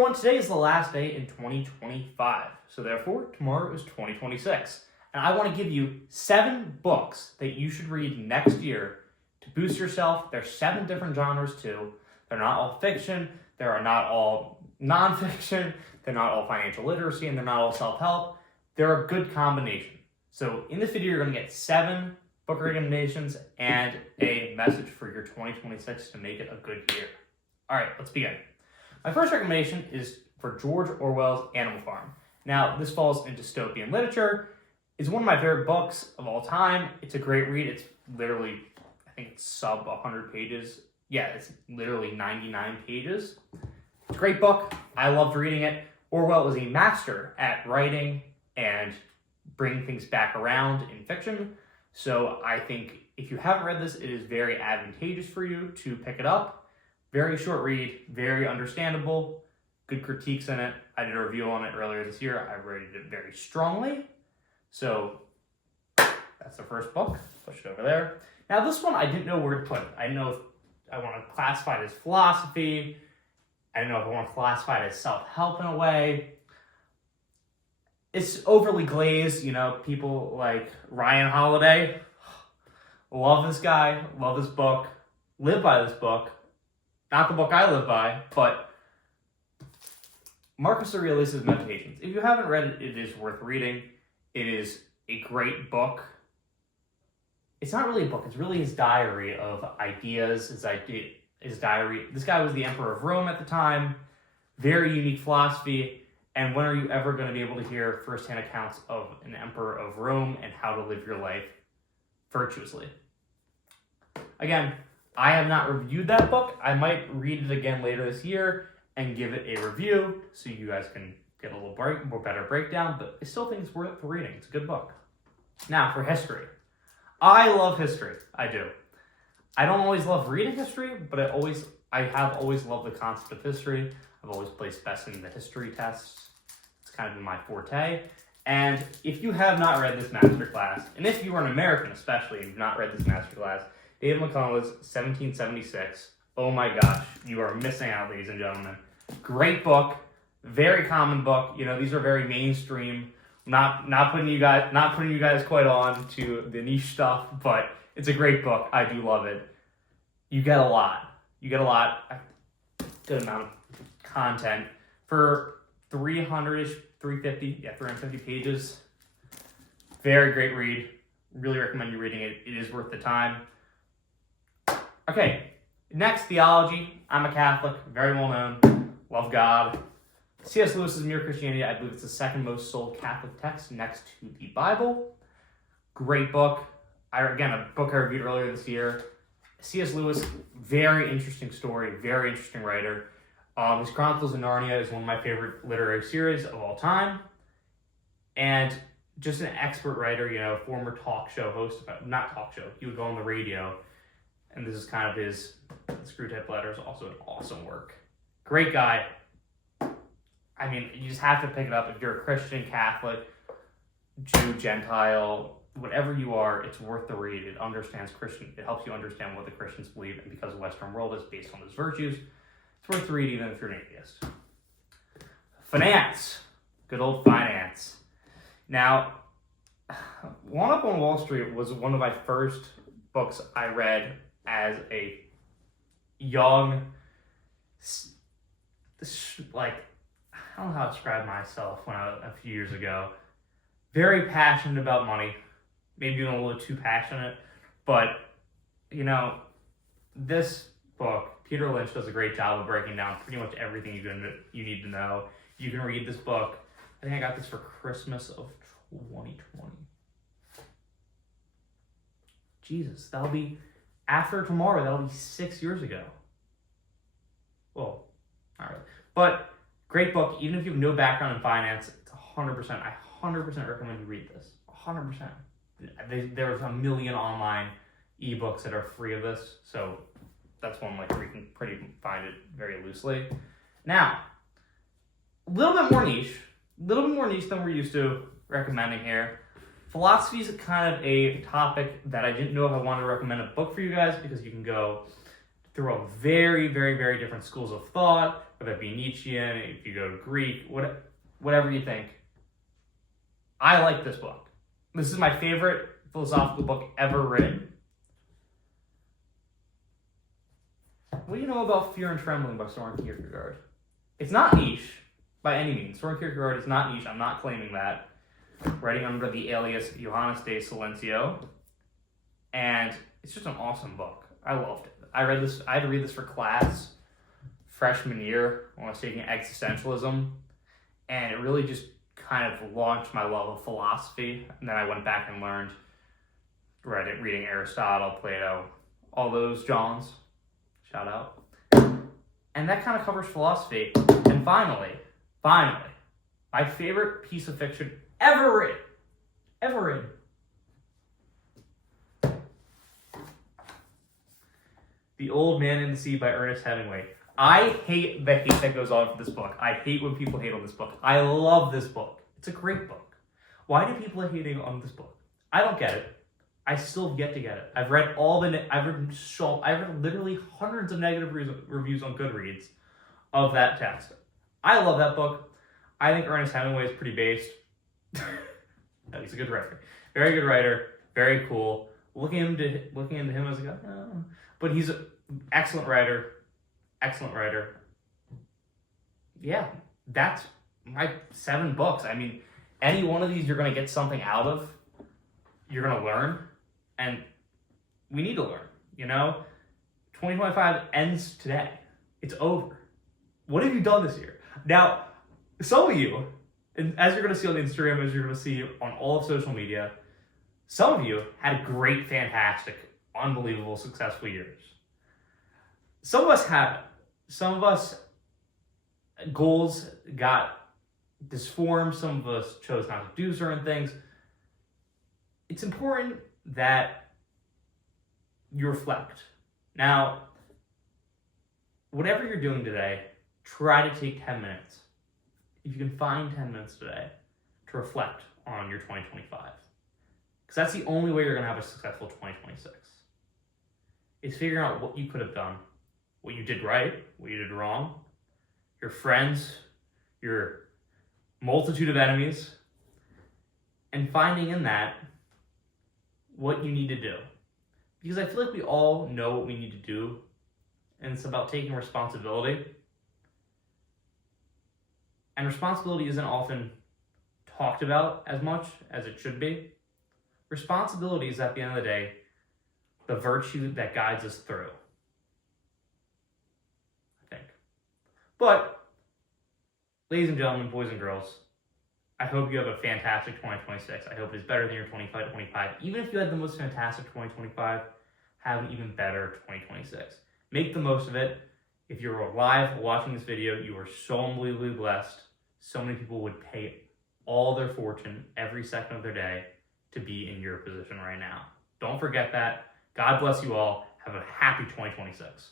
everyone, today is the last day in 2025, so therefore tomorrow is 2026, and I want to give you 7 books that you should read next year to boost yourself. There's 7 different genres too. They're not all fiction, they are not all nonfiction, they're not all financial literacy, and they're not all self-help. They're a good combination. So in this video, you're going to get 7 book recommendations and a message for your 2026 to make it a good year. All right, let's begin. My first recommendation is for George Orwell's Animal Farm. Now, this falls in dystopian literature. It's one of my favorite books of all time. It's a great read. It's literally, I think it's sub 100 pages. Yeah, it's literally 99 pages. It's a great book. I loved reading it. Orwell is a master at writing and bringing things back around in fiction. So I think if you haven't read this, it is very advantageous for you to pick it up. Very short read, very understandable, good critiques in it. I did a review on it earlier this year. I rated it very strongly. So that's the first book. Push it over there. Now this one, I didn't know where to put it. I didn't know if I want to classify it as philosophy. I didn't know if I want to classify it as self-help in a way. It's overly glazed, you know, people like Ryan Holiday. Love this guy, love this book, live by this book. Not the book I live by, but Marcus Aurelius' Meditations. If you haven't read it, it is worth reading. It is a great book. It's not really a book. It's really his diary of ideas, his diary. This guy was the emperor of Rome at the time. Very unique philosophy. And when are you ever going to be able to hear firsthand accounts of an emperor of Rome and how to live your life virtuously? Again, I have not reviewed that book. I might read it again later this year and give it a review so you guys can get a little more better breakdown, but I still think it's worth reading. It's a good book. Now, for history. I love history. I do. I don't always love reading history, but I have always loved the concept of history. I've always placed best in the history tests. It's kind of been my forte. And if you have not read this masterclass, and if you are an American especially, and you've not read this masterclass, David McCullough's 1776. Oh my gosh, you are missing out, ladies and gentlemen. Great book, very common book. You know, these are very mainstream. Not putting you guys quite on to the niche stuff, but it's a great book. I do love it. You get a lot. Good amount of content for 300-ish, 350 pages. Very great read. Really recommend you reading it. It is worth the time. Okay, next, theology. I'm a Catholic, very well known, love God. C.S. Lewis's Mere Christianity, I believe it's the second most sold Catholic text next to the Bible. Great book. A book I reviewed earlier this year. C.S. Lewis, very interesting story, very interesting writer. His Chronicles of Narnia is one of my favorite literary series of all time. And just an expert writer, you know, former talk show host, not talk show, he would go on the radio. And this is kind of his Screwtape Letters, also an awesome work. Great guy. I mean, you just have to pick it up. If you're a Christian, Catholic, Jew, Gentile, whatever you are, it's worth the read. It helps you understand what the Christians believe, and because the Western world is based on those virtues, it's worth the read even if you're an atheist. Finance. Good old finance. Now, One Up on Wall Street was one of my first books I read as a young, I don't know how to describe myself a few years ago. Very passionate about money, maybe even a little too passionate, but, you know, this book, Peter Lynch does a great job of breaking down pretty much everything you need to know. You can read this book. I think I got this for Christmas of 2020. Jesus, that'll be after tomorrow. That'll be 6 years ago. Well, all right. But great book. Even if you have no background in finance, it's 100%. I 100% recommend you read this. 100%. There's a million online ebooks that are free of this. So that's one where you can pretty find it very loosely. Now, a little bit more niche than we're used to recommending here. Philosophy is kind of a topic that I didn't know if I wanted to recommend a book for you guys, because you can go through a very, very, very different schools of thought, whether it be Nietzschean, if you go to Greek, whatever you think. I like this book. This is my favorite philosophical book ever written. What do you know about Fear and Trembling by Soren Kierkegaard? It's not niche by any means. Soren Kierkegaard is not niche. I'm not claiming that. Writing under the alias Johannes de Silencio. And it's just an awesome book. I loved it. I had to read this for class freshman year when I was taking existentialism. And it really just kind of launched my love of philosophy. And then I went back and learned reading Aristotle, Plato, all those Johns. Shout out. And that kind of covers philosophy. And finally, my favorite piece of fiction ever written. The Old Man and the Sea by Ernest Hemingway. I hate the hate that goes on for this book. I hate when people hate on this book. I love this book. It's a great book. Why do people are hating on this book? I don't get it. I still have yet to get it. I've read literally hundreds of negative reviews on Goodreads of that text. I love that book. I think Ernest Hemingway is pretty based. He's a good writer. Very good writer. Very cool. Looking into him as a guy, but he's an excellent writer. Excellent writer. Yeah, that's my 7 books. I mean, any one of these you're going to get something out of. You're going to learn. And we need to learn, 2025 ends today. It's over. What have you done this year? Now, some of you, and as you're going to see on Instagram, as you're going to see on all of social media, some of you had great, fantastic, unbelievable, successful years. Some of us haven't. Some of us, goals got disformed. Some of us chose not to do certain things. It's important that you reflect. Now, whatever you're doing today, try to take 10 minutes. If you can find 10 minutes today to reflect on your 2025. Because that's the only way you're going to have a successful 2026. Is figuring out what you could have done, what you did right, what you did wrong, your friends, your multitude of enemies, and finding in that what you need to do. Because I feel like we all know what we need to do, and it's about taking responsibility. And responsibility isn't often talked about as much as it should be. Responsibility is, at the end of the day, the virtue that guides us through, I think. But, ladies and gentlemen, boys and girls, I hope you have a fantastic 2026. I hope it is better than your 2025. Even if you had the most fantastic 2025, have an even better 2026. Make the most of it. If you're alive watching this video, you are so unbelievably blessed. So many people would pay all their fortune every second of their day to be in your position right now. Don't forget that. God bless you all. Have a happy 2026.